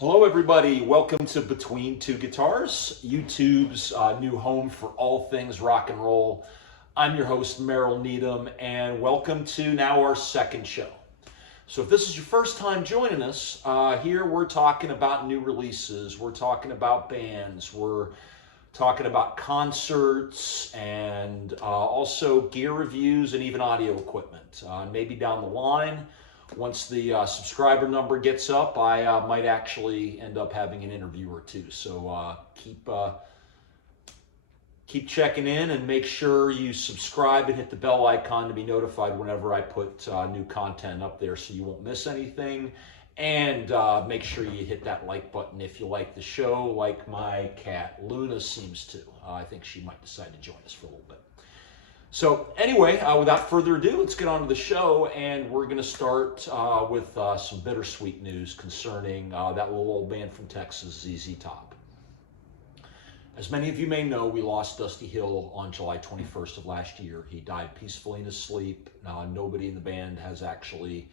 Hello, everybody. Welcome to Between Two Guitars, YouTube's new home for all things rock and roll. I'm your host, Marilyn Manson, and welcome to now our second show. So if this is your first time joining us, here we're talking about new releases, we're talking about bands, we're talking about concerts, and also gear reviews and even audio equipment. Maybe down the line, once the subscriber number gets up, I might actually end up having an interview or two. So keep checking in and make sure you subscribe and hit the bell icon to be notified whenever I put new content up there so you won't miss anything. And make sure you hit that like button if you like the show, like my cat Luna seems to. I think she might decide to join us for a little bit. So anyway, without further ado, let's get on to the show, and we're going to start with some bittersweet news concerning that little old band from Texas, ZZ Top. As many of you may know, we lost Dusty Hill on July 21st of last year. He died peacefully in his sleep. Nobody in the band has actually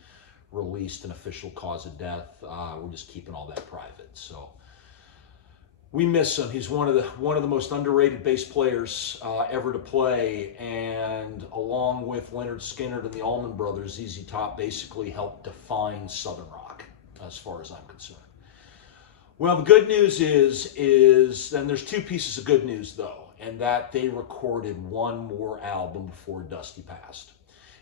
released an official cause of death. We're just keeping all that private. So we miss him. He's one of the most underrated bass players ever to play, and along with Leonard Skinner and the Allman Brothers, ZZ Top basically helped define Southern rock, as far as I'm concerned. Well, the good news is, and there's two pieces of good news though, and that they recorded one more album before Dusty passed.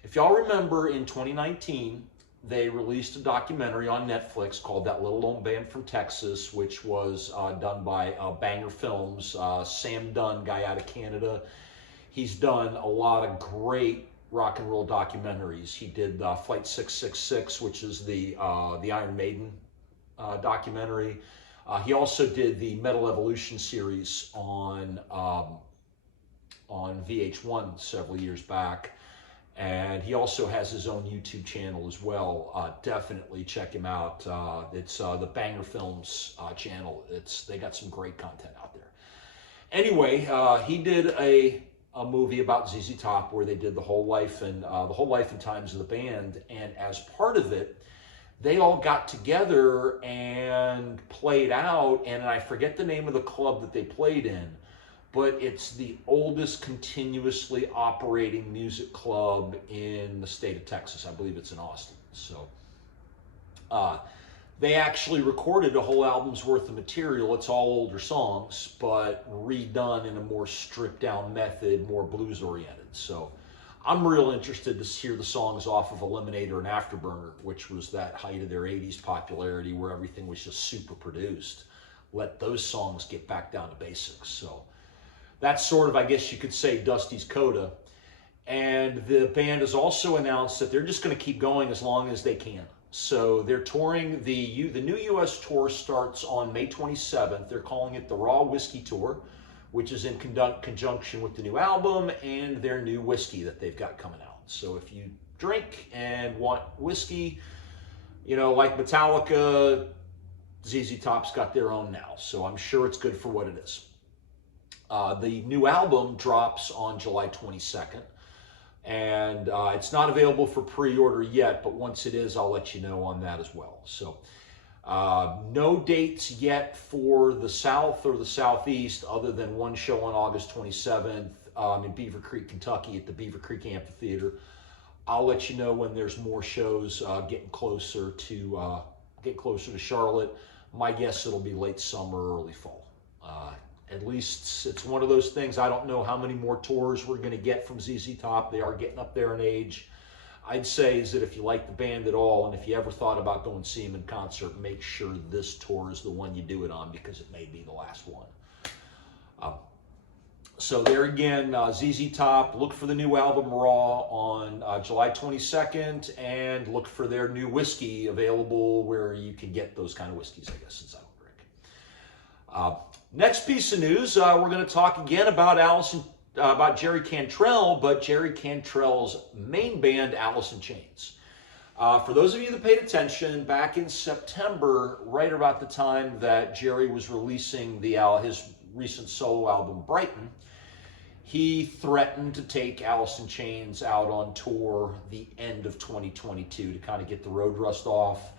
If y'all remember, in 2019, they released a documentary on Netflix called That Little Lone Band from Texas, which was done by Banger Films. Sam Dunn, guy out of Canada. He's done a lot of great rock and roll documentaries. He did Flight 666, which is the Iron Maiden documentary. He also did the Metal Evolution series on VH1 several years back. And he also has his own YouTube channel as well. Definitely check him out. It's the Banger Films channel. They got some great content out there. Anyway, he did a movie about ZZ Top where they did the whole life and times of the band. And as part of it, they all got together and played out. And I forget the name of the club that they played in, but it's the oldest continuously operating music club in the state of Texas. I believe it's in Austin. So they actually recorded a whole album's worth of material. It's all older songs, but redone in a more stripped down method, more blues oriented. So I'm real interested to hear the songs off of Eliminator and Afterburner, which was that height of their 80s popularity where everything was just super produced. Let those songs get back down to basics. So that's sort of, I guess you could say, Dusty's coda. And the band has also announced that they're just going to keep going as long as they can. So they're touring, the new U.S. tour starts on May 27th. They're calling it the Raw Whiskey Tour, which is in conjunction with the new album and their new whiskey that they've got coming out. So if you drink and want whiskey, you know, like Metallica, ZZ Top's got their own now. So I'm sure it's good for what it is. The new album drops on July 22nd, and it's not available for pre-order yet, but once it is, I'll let you know on that as well. So no dates yet for the South or the Southeast other than one show on August 27th in Beaver Creek, Kentucky at the Beaver Creek Amphitheater. I'll let you know when there's more shows getting closer to Charlotte. My guess it'll be late summer, early fall. At least it's one of those things. I don't know how many more tours we're going to get from ZZ Top. They are getting up there in age. I'd say is that if you like the band at all, and if you ever thought about going to see them in concert, make sure this tour is the one you do it on, because it may be the last one. So there again, ZZ Top, look for the new album Raw on July 22nd, and look for their new whiskey available where you can get those kind of whiskeys, I guess, since I don't drink. Next piece of news, we're going to talk again about Jerry Cantrell, but Jerry Cantrell's main band, Alice in Chains. For those of you that paid attention, back in September, right about the time that Jerry was releasing his recent solo album, Brighton, he threatened to take Alice in Chains out on tour the end of 2022 to kind of get the road rust off.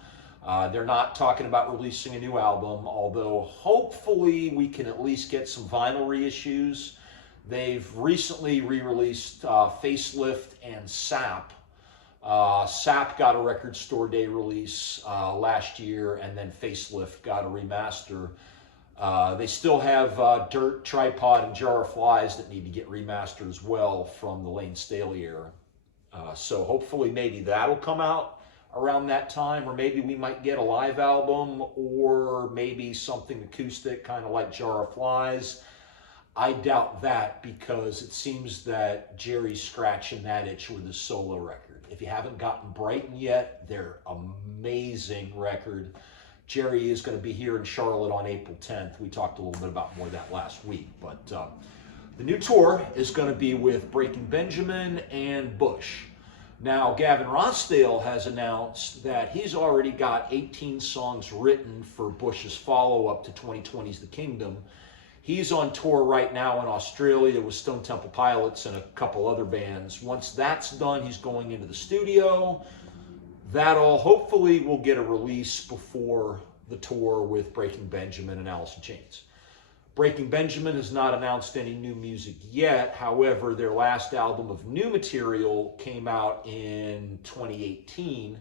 They're not talking about releasing a new album, although hopefully we can at least get some vinyl reissues. They've recently re-released Facelift and Sap. Sap got a record store day release last year, and then Facelift got a remaster. They still have Dirt, Tripod, and Jar of Flies that need to get remastered as well from the Lane Staley era. So hopefully maybe that'll come out around that time, or maybe we might get a live album, or maybe something acoustic, kind of like Jar of Flies. I doubt that, because it seems that Jerry's scratching that itch with his solo record. If you haven't gotten Brighton yet, they're amazing record. Jerry is going to be here in Charlotte on April 10th. We talked a little bit about more of that last week, but the new tour is going to be with Breaking Benjamin and Bush. Now, Gavin Rossdale has announced that he's already got 18 songs written for Bush's follow-up to 2020's The Kingdom. He's on tour right now in Australia with Stone Temple Pilots and a couple other bands. Once that's done, he's going into the studio. That'll hopefully will get a release before the tour with Breaking Benjamin and Alice in Chains. Breaking Benjamin has not announced any new music yet. However, their last album of new material came out in 2018.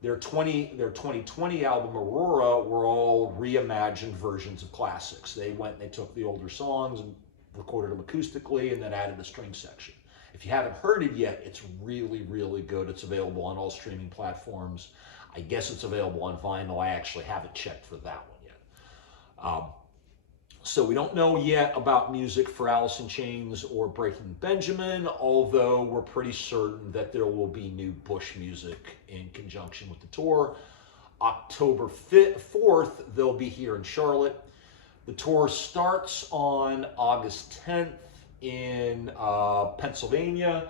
Their 2020 album, Aurora, were all reimagined versions of classics. They went and they took the older songs and recorded them acoustically and then added a string section. If you haven't heard it yet, it's really, really good. It's available on all streaming platforms. I guess it's available on vinyl. I actually haven't checked for that one yet. So we don't know yet about music for Alice in Chains or Breaking Benjamin, although we're pretty certain that there will be new Bush music in conjunction with the tour. October 4th, they'll be here in Charlotte. The tour starts on August 10th in Pennsylvania,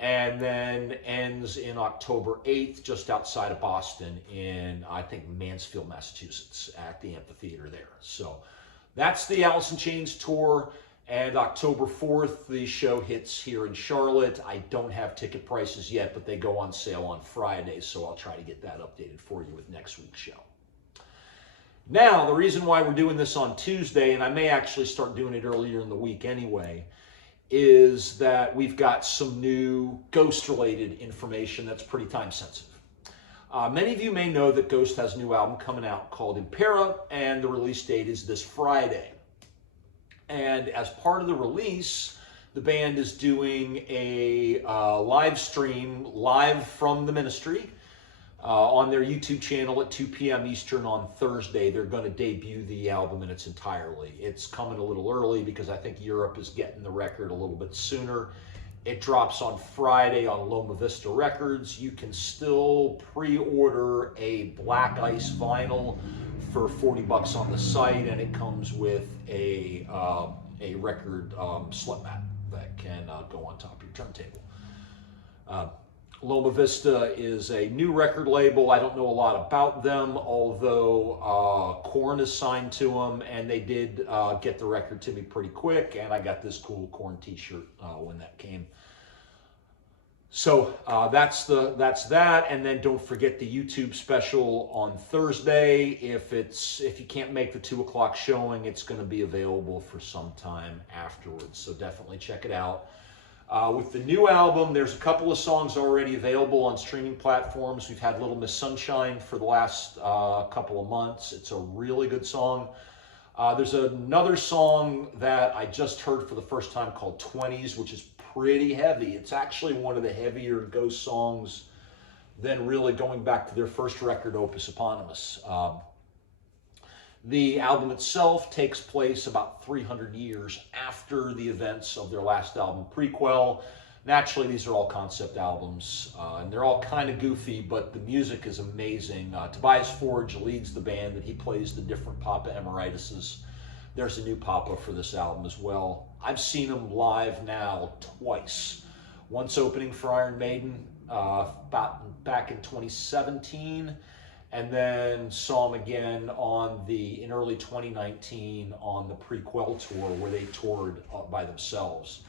and then ends in October 8th, just outside of Boston in, I think, Mansfield, Massachusetts, at the amphitheater there. So that's the Alice in Chains tour, and October 4th, the show hits here in Charlotte. I don't have ticket prices yet, but they go on sale on Friday, so I'll try to get that updated for you with next week's show. Now, the reason why we're doing this on Tuesday, and I may actually start doing it earlier in the week anyway, is that we've got some new Ghost-related information that's pretty time-sensitive. Many of you may know that Ghost has a new album coming out called Impera, and the release date is this Friday. And as part of the release, the band is doing a live stream, live from the ministry, on their YouTube channel at 2 p.m. Eastern on Thursday. They're going to debut the album in its entirety. It's coming a little early because I think Europe is getting the record a little bit sooner. It drops on Friday on Loma Vista Records. You can still pre-order a Black Ice vinyl for $40 on the site, and it comes with a record slip mat that can go on top of your turntable. Loma Vista is a new record label. I don't know a lot about them, although Korn is signed to them, and they did get the record to me pretty quick, and I got this cool Korn t-shirt when that came. So that's that, and then don't forget the YouTube special on Thursday. If you can't make the 2 o'clock showing, it's going to be available for some time afterwards, so definitely check it out. With the new album, there's a couple of songs already available on streaming platforms. We've had Little Miss Sunshine for the last couple of months. It's a really good song. There's another song that I just heard for the first time called 20s, which is pretty heavy. It's actually one of the heavier Ghost songs than really going back to their first record, Opus Eponymous. The album itself takes place about 300 years after the events of their last album, Prequel. Naturally, these are all concept albums, and they're all kind of goofy, but the music is amazing. Tobias Forge leads the band, and he plays the different Papa Emeritises. There's a new Papa for this album as well. I've seen him live now twice. Once opening for Iron Maiden back in 2017, and then saw him again in early 2019 on the Prequel tour, where they toured by themselves.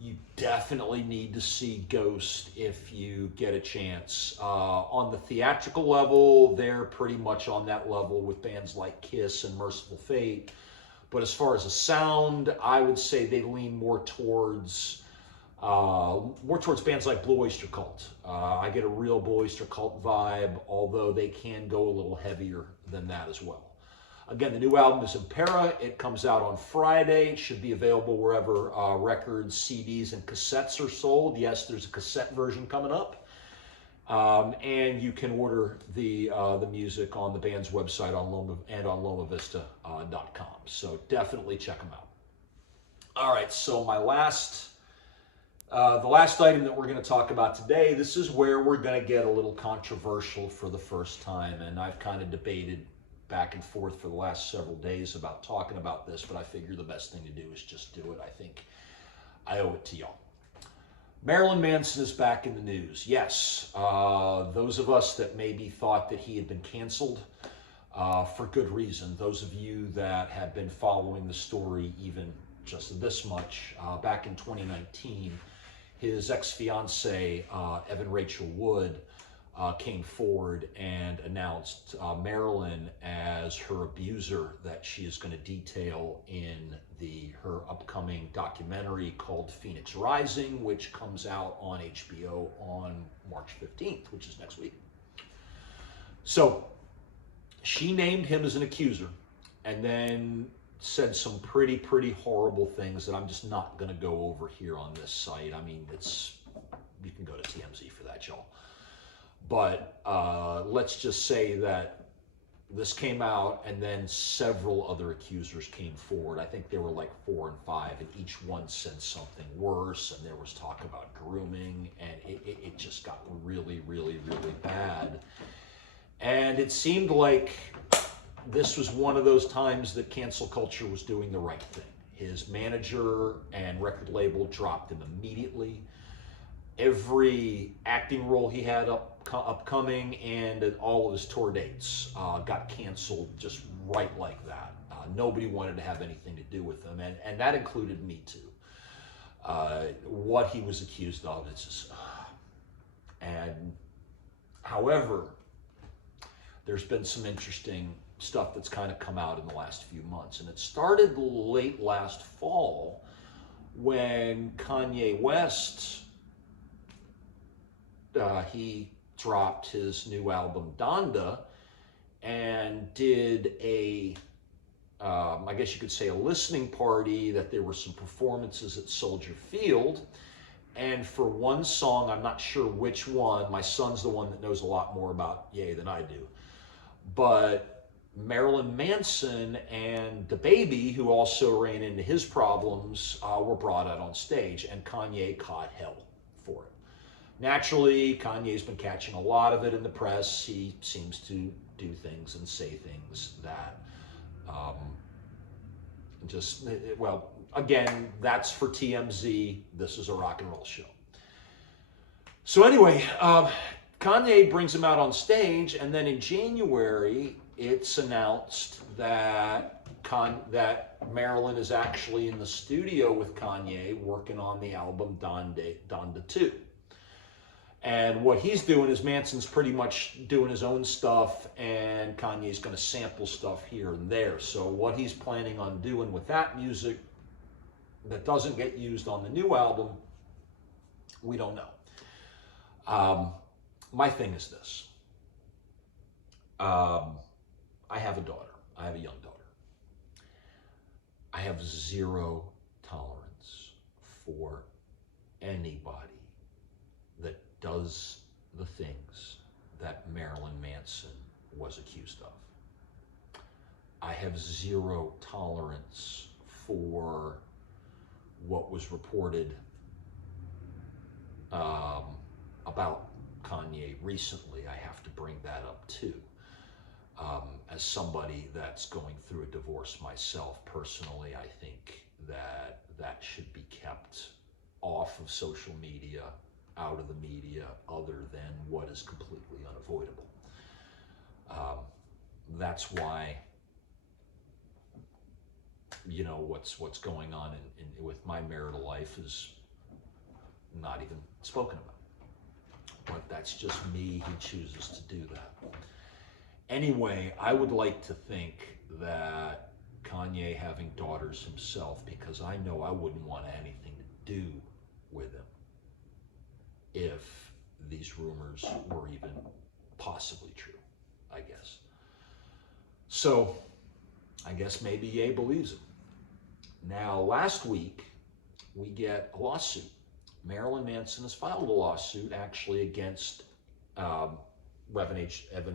You definitely need to see Ghost if you get a chance. On the theatrical level, they're pretty much on that level with bands like Kiss and Merciful Fate. But as far as the sound, I would say they lean more towards bands like Blue Oyster Cult. I get a real Blue Oyster Cult vibe, although they can go a little heavier than that as well. Again, the new album is Impera. It comes out on Friday. It should be available wherever records, CDs, and cassettes are sold. Yes, there's a cassette version coming up. And you can order the music on the band's website on LomaVista.com. So definitely check them out. All right, so the last item that we're going to talk about today, this is where we're going to get a little controversial for the first time. And I've kind of debated back and forth for the last several days about talking about this, but I figure the best thing to do is just do it. I think I owe it to y'all. Marilyn Manson is back in the news. Yes, those of us that maybe thought that he had been canceled, for good reason. Those of you that have been following the story even just this much, back in 2019, his ex-fiancée, Evan Rachel Wood, came forward and announced Marilyn as her abuser that she is going to detail in her upcoming documentary called Phoenix Rising, which comes out on HBO on March 15th, which is next week. So she named him as an accuser and then said some pretty horrible things that I'm just not going to go over here on this site. I mean, you can go to TMZ for that, y'all. But let's just say that this came out and then several other accusers came forward. I think there were like 4 and 5, and each one said something worse, and there was talk about grooming, and it just got really bad. And it seemed like this was one of those times that cancel culture was doing the right thing. His manager and record label dropped him immediately. Every acting role he had upcoming and all of his tour dates got canceled just right like that. Nobody wanted to have anything to do with him, and that included me too. What he was accused of, it's just... and however, there's been some interesting stuff that's kind of come out in the last few months, and it started late last fall when Kanye West, he dropped his new album Donda and did I guess you could say a listening party, that there were some performances at Soldier Field. And for one song, I'm not sure which one, my son's the one that knows a lot more about Ye than I do, but Marilyn Manson and DaBaby, who also ran into his problems, were brought out on stage, and Kanye caught hell for it. Naturally, Kanye's been catching a lot of it in the press. He seems to do things and say things that well, again, that's for TMZ. This is a rock and roll show. So anyway, Kanye brings him out on stage, and then in January, it's announced that Marilyn is actually in the studio with Kanye working on the album Donda 2. And what he's doing is Manson's pretty much doing his own stuff, and Kanye's going to sample stuff here and there. So what he's planning on doing with that music that doesn't get used on the new album, we don't know. My thing is this. I have a daughter. I have a young daughter. I have zero tolerance for anybody that does the things that Marilyn Manson was accused of. I have zero tolerance for what was reported about Kanye recently. I have to bring that up too. As somebody that's going through a divorce myself, personally, I think that should be kept off of social media, out of the media, other than what is completely unavoidable. That's why, you know, what's going on with my marital life is not even spoken about. But that's just me. He chooses to do that. Anyway, I would like to think that Kanye having daughters himself, because I know I wouldn't want anything to do with him if these rumors were even possibly true, I guess. So, I guess maybe Ye believes him. Now, last week, we get a lawsuit. Marilyn Manson has filed a lawsuit actually against Evan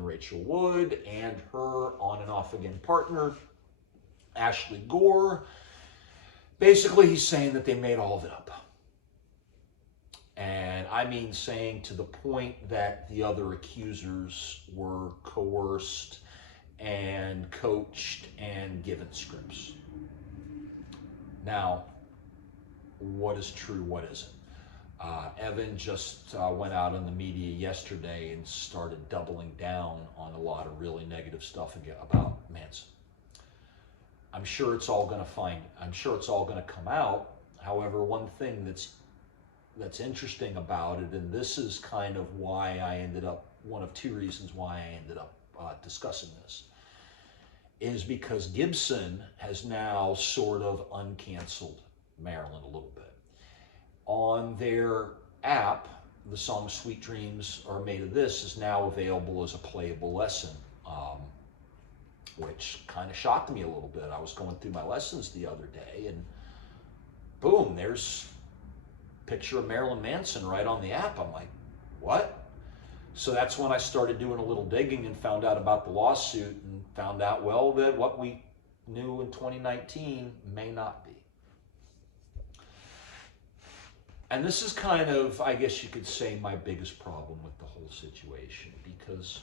Rachel Wood and her on and off again partner, Ashley Gore. Basically, he's saying that they made all of it up. And I mean saying to the point that the other accusers were coerced and coached and given scripts. Now, what is true, what isn't? Evan just went out in the media yesterday and started doubling down on a lot of really negative stuff about Manson. I'm sure it's all going to come out. However, one thing that's interesting about it, and this is kind of why I ended up, one of two reasons why I ended up discussing this, is because Gibson has now sort of uncanceled Marilyn a little bit. On their app, the song Sweet Dreams Are Made of This is now available as a playable lesson, which kind of shocked me a little bit. I was going through my lessons the other day, and boom, there's a picture of Marilyn Manson right on the app. I'm like, what? So that's when I started doing a little digging and found out about the lawsuit and found out, well, that what we knew in 2019 may not be. And this is kind of, I guess you could say, my biggest problem with the whole situation, because,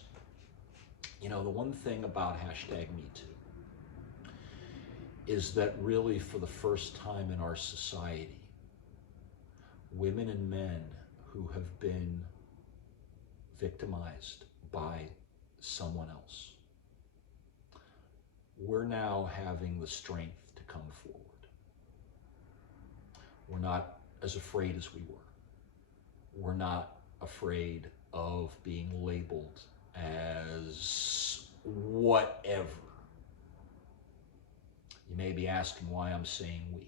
you know, the one thing about #MeToo is that really for the first time in our society, women and men who have been victimized by someone else, we're now having the strength to come forward. We're not as afraid as we were. We're not afraid of being labeled as whatever. You may be asking why I'm saying we.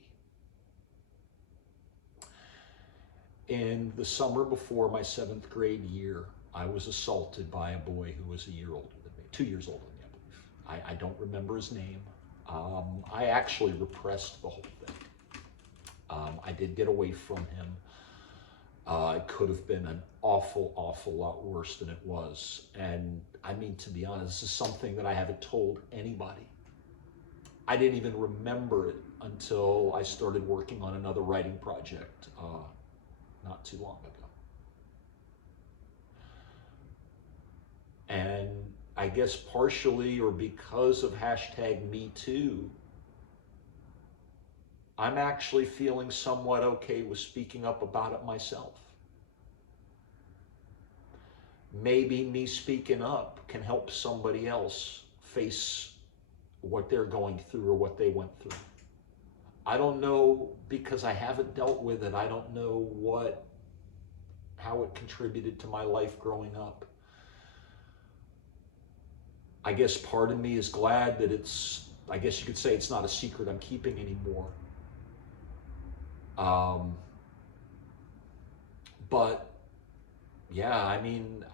In the summer before my 7th grade year, I was assaulted by a boy who was a year older than me, 2 years older than me, I believe. I don't remember his name. I actually repressed the whole thing. I did get away from him. It could have been an awful, awful lot worse than it was. And I mean, to be honest, this is something that I haven't told anybody. I didn't even remember it until I started working on another writing project not too long ago. And I guess partially or because of #MeToo, I'm actually feeling somewhat okay with speaking up about it myself. Maybe me speaking up can help somebody else face what they're going through or what they went through. I don't know, because I haven't dealt with it. I don't know how it contributed to my life growing up. I guess part of me is glad that I guess you could say it's not a secret I'm keeping anymore. But yeah, I mean,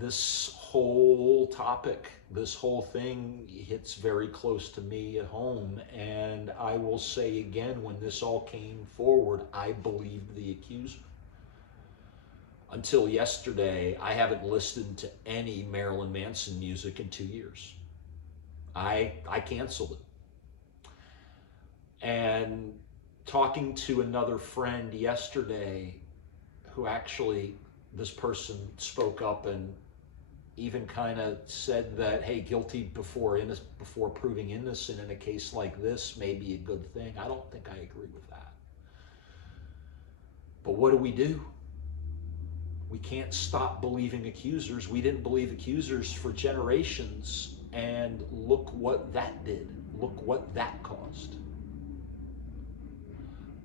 this whole topic, this whole thing hits very close to me at home. And I will say again, when this all came forward, I believed the accuser. Until yesterday, I haven't listened to any Marilyn Manson music in 2 years. I canceled it. And talking to another friend yesterday, who actually, this person spoke up and even kind of said that, hey, guilty before proving innocent in a case like this may be a good thing. I don't think I agree with that. But what do? We can't stop believing accusers. We didn't believe accusers for generations, and look what that did. Look what that caused.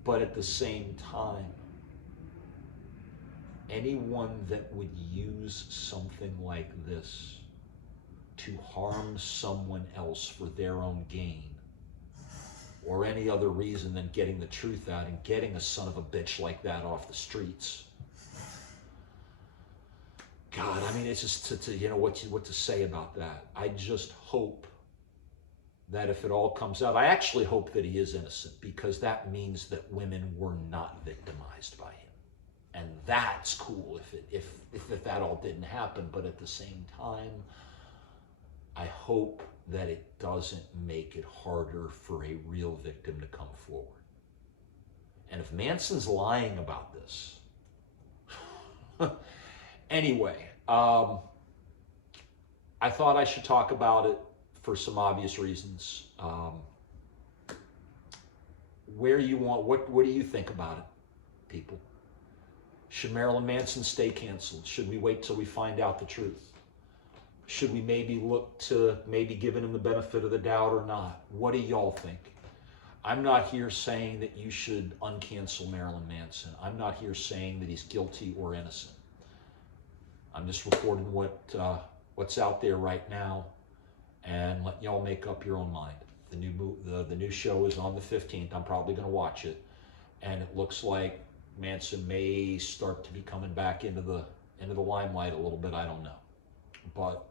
But at the same time, anyone that would use something like this to harm someone else for their own gain, or any other reason than getting the truth out and getting a son of a bitch like that off the streets. God, I mean, it's just you know what to say about that. I just hope that if it all comes out, I actually hope that he is innocent, because that means that women were not victimized by him, and that's cool if that all didn't happen. But at the same time, I hope that it doesn't make it harder for a real victim to come forward. And if Manson's lying about this, anyway, I thought I should talk about it for some obvious reasons. What do you think about it, people? Should Marilyn Manson stay canceled? Should we wait till we find out the truth? Should we maybe look to maybe giving him the benefit of the doubt or not? What do y'all think? I'm not here saying that you should uncancel Marilyn Manson. I'm not here saying that he's guilty or innocent. I'm just reporting what's out there right now, and let y'all make up your own mind. The new show is on the 15th. I'm probably going to watch it, and it looks like Manson may start to be coming back into the limelight a little bit. I don't know, but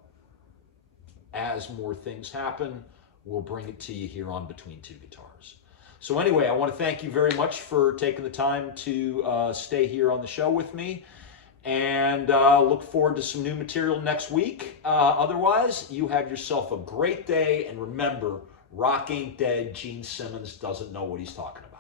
as more things happen, we'll bring it to you here on Between Two Guitars. So anyway, I want to thank you very much for taking the time to stay here on the show with me, and look forward to some new material next week. Otherwise, you have yourself a great day, and remember, rock ain't dead. Gene Simmons doesn't know what he's talking about.